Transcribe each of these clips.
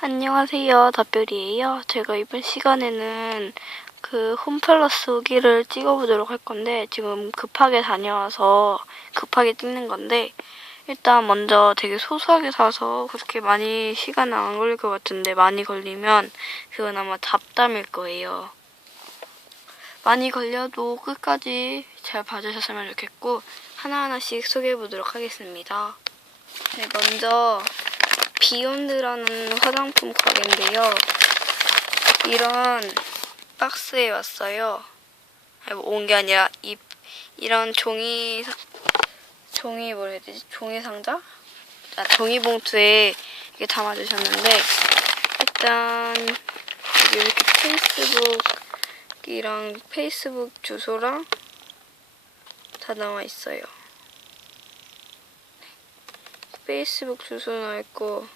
안녕하세요. 답별이에요. 제가 이번 시간에는 그 홈플러스 후기를 찍어보도록 할 건데 지금 급하게 다녀와서 급하게 찍는 건데 일단 먼저 되게 소소하게 사서 그렇게 많이 시간은 안 걸릴 것 같은데 많이 걸리면 그건 아마 잡담일 거예요. 많이 걸려도 끝까지 잘 봐주셨으면 좋겠고 하나하나씩 소개해보도록 하겠습니다. 네, 먼저 비욘드라는 화장품 가게인데요. 이런 박스에 왔어요. 온 게 아니라 이 이런 종이 사- 종이 뭐라 해야 되지? 종이 상자? 아, 종이 봉투에 이게 담아주셨는데 일단 이렇게 페이스북이랑 페이스북 주소랑 다 나와 있어요. 페이스북 주소 나와 있고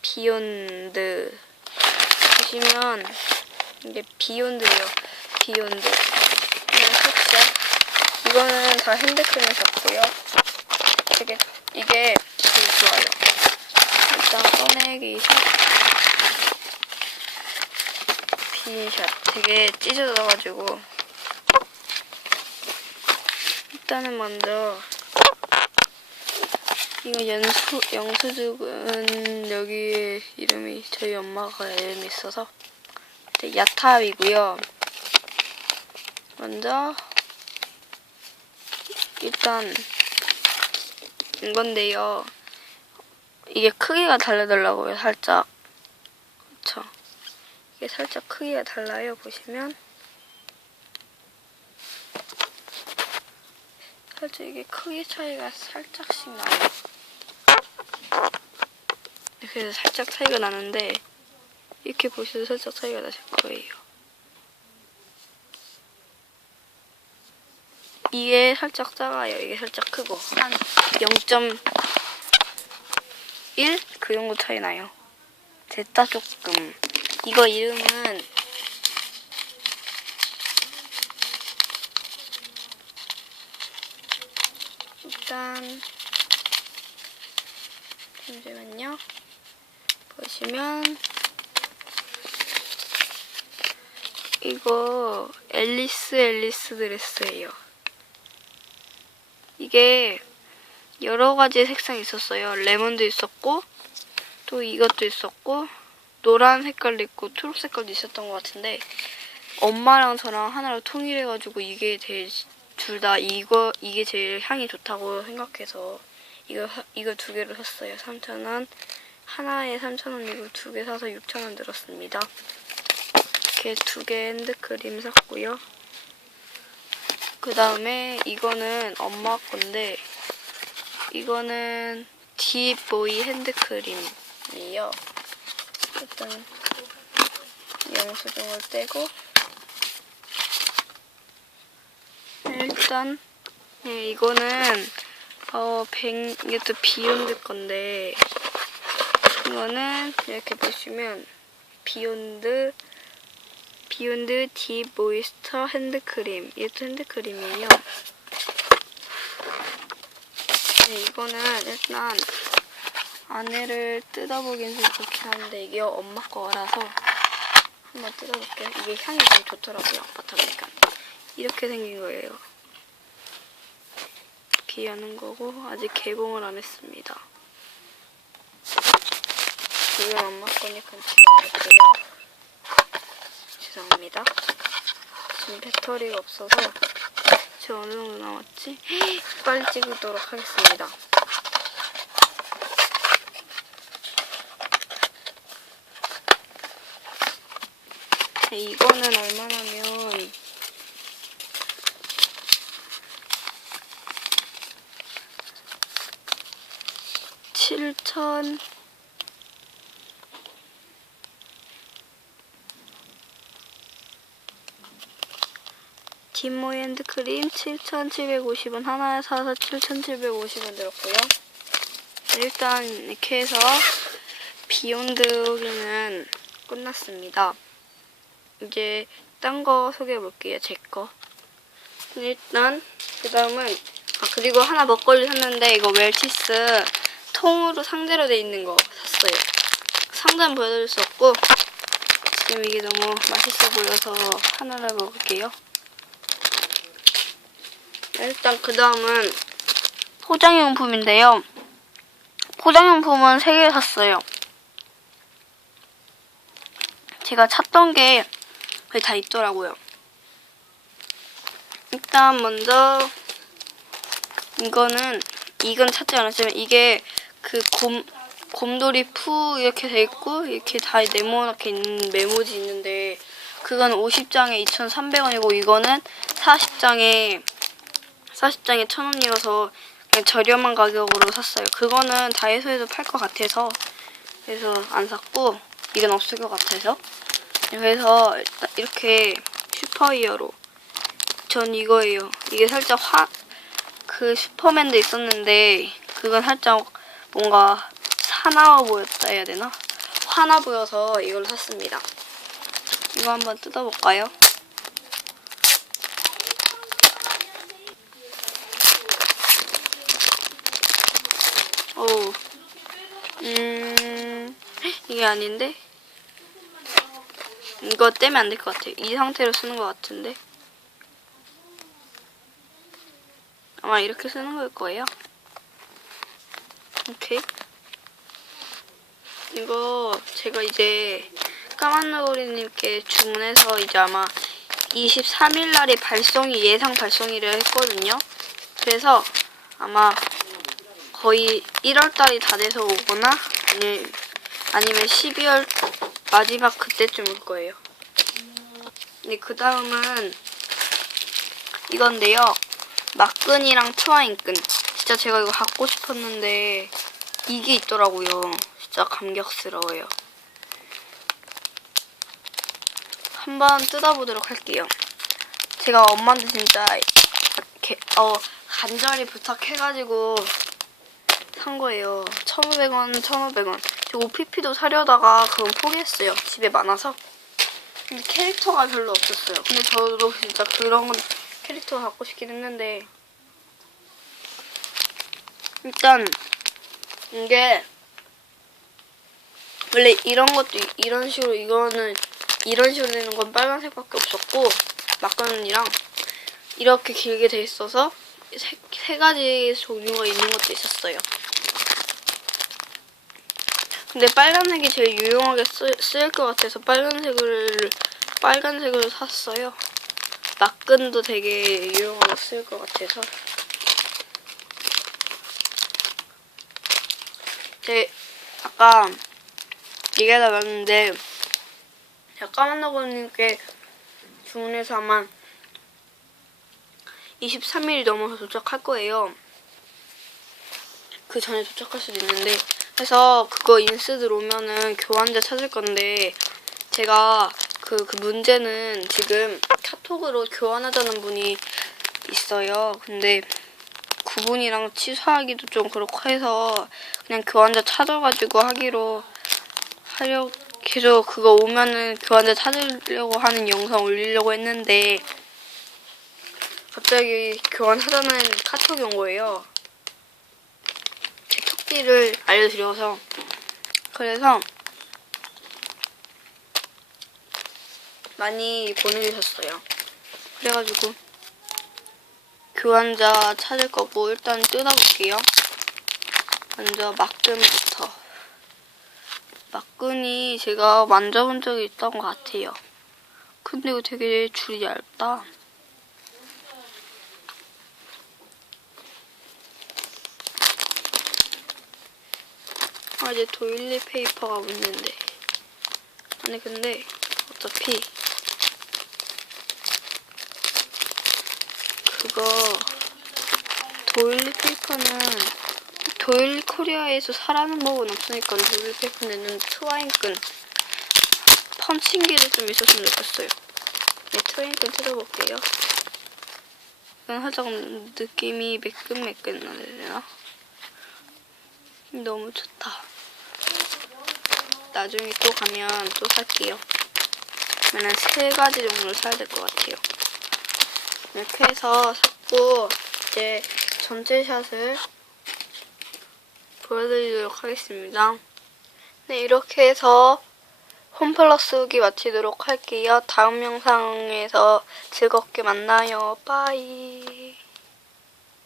비욘드 보시면 이게 비욘드예요. 비욘드. 그냥 샀죠. 이거는 다 핸드크림 샀고요. 되게 이게 되게 좋아요. 일단 꺼내기 샷. 비샷 되게 찢어져가지고 일단은 먼저 이거 연수, 영수증은 여기 이름이 저희 엄마가 이름이 있어서 네, 야탑이고요. 먼저 일단 이건데요. 이게 크기가 달라달라고요, 살짝. 그쵸? 이게 살짝 크기가 달라요, 보시면. 살짝 이게 크기 차이가 살짝씩 나요. 그래서 살짝 차이가 나는데 이렇게 보셔도 살짝 차이가 나실 거예요. 이게 살짝 작아요. 이게 살짝 크고 한 0.1 그 정도 차이 나요. 됐다 조금. 이거 이름은 일단 잠시만요. 보시면 이거 앨리스 앨리스 드레스예요. 이게 여러 가지 색상이 있었어요. 레몬도 있었고 또 이것도 있었고 노란 색깔도 있고 초록 색깔도 있었던 것 같은데 엄마랑 저랑 하나로 통일해가지고 이게 제일 둘 다 이거 이게 제일 향이 좋다고 생각해서 이거 사- 이거 두 개를 샀어요. 3,000원. 하나에 3,000원이고 두 개 사서 6,000원 들었습니다. 이렇게 두 개 핸드크림 샀고요. 그 다음에 이거는 엄마 건데 이거는 딥보이 핸드크림이에요. 일단 영수증을 떼고 일단 네, 이거는 어, 백, 이것도 비욘드 건데, 이거는 이렇게 보시면, 비욘드, 비욘드 딥 모이스처 핸드크림. 이것도 핸드크림이에요. 네, 이거는 일단, 안에를 뜯어보긴 좀 좋긴 한데, 이게 엄마 거라서, 한번 뜯어볼게요. 이게 향이 좀 좋더라고요. 맡아보니까. 이렇게 생긴 거예요. 이렇게 여는 거고 아직 개봉을 안 했습니다. 이건 엄마 거니까 지워놨고요. 죄송합니다. 지금 배터리가 없어서 지금 어느 정도 남았지? 빨리 찍도록 하겠습니다. 네, 이거는 얼마냐면 칠천 뒷모이 핸드크림 7,750원 하나에 사서 7,750원 들었고요. 일단 이렇게 해서 비욘드 후기는 끝났습니다. 이제 딴 거 소개해 볼게요. 제 거. 일단 그 다음은 아 그리고 하나 먹거리 샀는데 이거 웰치스 통으로 상자로 돼 있는 거 샀어요. 상자는 보여드릴 수 없고 지금 이게 너무 맛있어 보여서 하나를 먹을게요. 일단 그 다음은 포장용품인데요. 포장용품은 3개 샀어요. 제가 찾던 게 거의 다 있더라고요. 일단 먼저 이거는 이건 찾지 않았지만 이게 그 곰 곰돌이 푸 이렇게 돼 있고 이렇게 다 네모나게 있는 메모지 있는데 그건 50장에 2,300원이고 이거는 40장에 40장에 1,000원이어서 그냥 저렴한 가격으로 샀어요. 그거는 다이소에도 팔 것 같아서 그래서 안 샀고 이건 없을 것 같아서 그래서 이렇게 슈퍼히어로 전 이거예요. 이게 살짝 화, 그 슈퍼맨도 있었는데, 그건 살짝 뭔가 사나워 보였다 해야 되나? 화나 보여서 이걸 샀습니다. 이거 한번 뜯어볼까요? 오, 음, 이게 아닌데? 이거 떼면 안 될 것 같아요. 이 상태로 쓰는 것 같은데. 아마 이렇게 쓰는 걸 거예요. 오케이. 이거 제가 이제 까만너구리님께 주문해서 이제 아마 23일 날에 발송이 예상 발송일을 했거든요. 그래서 아마 거의 1월 달이 다 돼서 오거나 아니, 아니면 12월 마지막 그때쯤 올 거예요. 네, 그 다음은 이건데요. 막끈이랑 트와인끈. 진짜 제가 이거 갖고 싶었는데 이게 있더라고요. 진짜 감격스러워요. 한번 뜯어보도록 할게요. 제가 엄마한테 진짜 게- 어, 간절히 부탁해가지고 산 거예요. 1,500원, 1,500원. 저 OPP도 사려다가 그건 포기했어요. 집에 많아서. 근데 캐릭터가 별로 없었어요. 근데 저도 진짜 그런 캐릭터 갖고 싶긴 했는데 일단 이게 원래 이런 것도 이- 이런 식으로 이거는 이런 식으로 되는 건 빨간색밖에 없었고 막걸리랑 이렇게 길게 돼 있어서 세, 세 가지 종류가 있는 것도 있었어요. 근데 빨간색이 제일 유용하게 쓰, 쓰일 것 같아서 빨간색을 빨간색으로 샀어요. 막근도 되게 유용하게 쓰일 것 같아서 제 아까 얘기하다 말았는데 제가 까만나고님께 주문해서 아마 23일이 넘어서 도착할 거예요. 그 전에 도착할 수도 있는데 그래서 그거 인스 들어오면은 교환자 찾을 건데 제가 그, 그 문제는 지금 카톡으로 교환하자는 분이 있어요. 근데 그분이랑 취소하기도 좀 그렇고 해서 그냥 교환자 찾아가지고 하기로 하려 계속 그거 오면은 교환자 찾으려고 하는 영상 올리려고 했는데 갑자기 교환하자는 카톡이 온 거예요. 제 톡비를 알려드려서 그래서 많이 보내주셨어요. 그래가지고 교환자 찾을 거고 일단 뜯어볼게요. 먼저 막근부터. 막근이 제가 만져본 적이 있던 것 같아요. 근데 이거 되게 줄이 얇다. 아 이제 도일리 페이퍼가 문제인데. 아니 근데 어차피 그거 도일리 페이퍼는 도일리 코리아에서 사라는 법은 없으니까 도일리 페이퍼 내는 트와인끈 펀칭기도 좀 있었으면 좋겠어요. 네, 트와인끈 뜯어볼게요. 이건 살짝 느낌이 매끈매끈해야 되나? 너무 좋다. 나중에 또 가면 또 살게요. 그러면 세 가지 정도를 사야 될 것 같아요. 이렇게 해서 샀고 이제 전체 샷을 보여드리도록 하겠습니다. 네, 이렇게 해서 홈플러스 후기 마치도록 할게요. 다음 영상에서 즐겁게 만나요. 빠이.